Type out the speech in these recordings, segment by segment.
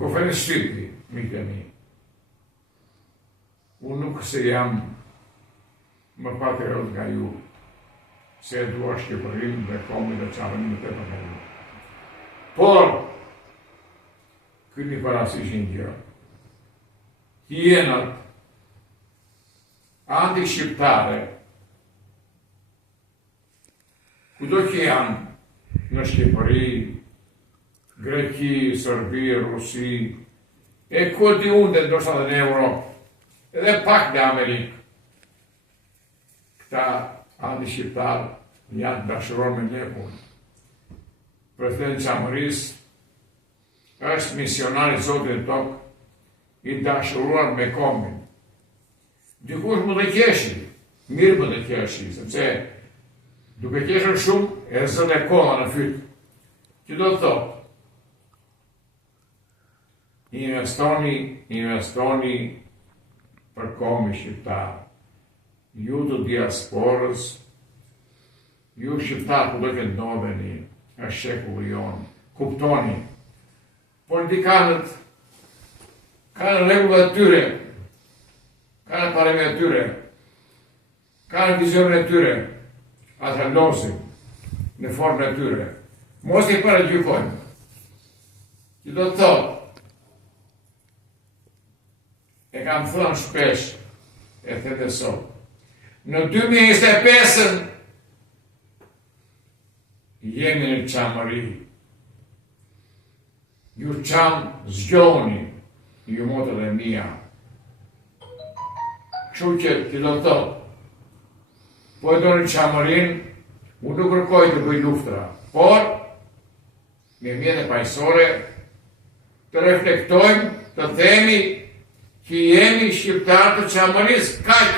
Kofeni Shqipi, miqtë e mi. Unë nuk se jam më patriot nga ju, se e dua Shqipërinë dhe kombin dhe Çamërinë të tepër nga ju. Por, këni parasysh një gjë. Hienat anti-shqiptare, kudo që janë në Shqipëri, Greqi, Serbi, Rusi, e ku di unë ndoshta edhe në Europë, edhe pak në Amerikë. Këta anti-shqiptarë janë dashuror me lepun. Presidenti Çamërisë është misionar i Zotit tokë, i dashuruar me kombin. Dikush më dhe qeshi, mirë më dhe qeshi, sepse duke qeshur shumë, e zën e kolla në fytë. Që do të thotë, investoni për kombin shqiptar. Ju të diasporës, ju shqiptar ku do të ndodheni, është shekulli jonë, kuptoni. Politikanët kanë rregullat e tyre, kanë parimet e tyre, kanë vizionin e tyre, atë vendosin në formën e tyre. Mos i paragjykojmë. Që do të thotë, e kam thënë shpesh, e the sot, në 2025 jemi në Çamëri. Ju qamë zgjoni, ju motët e mia. Kështu që ti do të thotë, po e do në Çamërinë, unë nuk kërkoj të bëj luftra, por me mjete paqësore të reflektojmë, të themi që jemi shqiptarë të Çamërisë, kaq.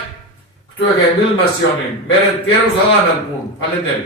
Këtu e ka mbyllë misionin, merret tjerë usallanat punë. Faleminderit.